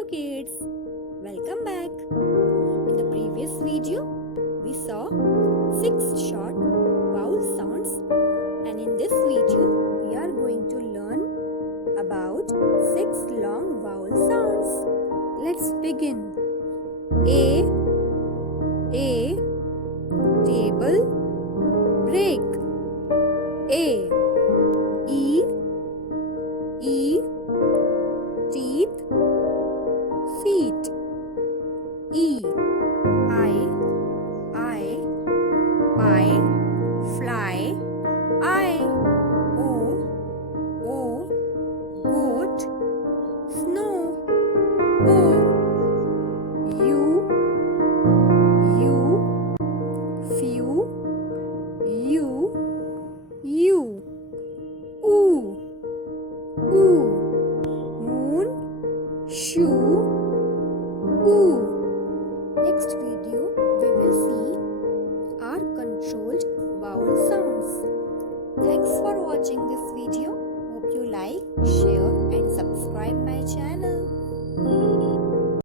Hello kids, welcome back. In the previous video, we saw 6 short vowel sounds, and in this video, we are going to learn about 6 long vowel sounds. Let's begin. A, table, break. A, E, teeth, feet. E, I, pie, fly, I. O, goat, snow. O, you, few, you. Oo, moon, shoe, oo. Next video we will see our controlled vowel sounds. Thanks for watching this video. Hope you like, share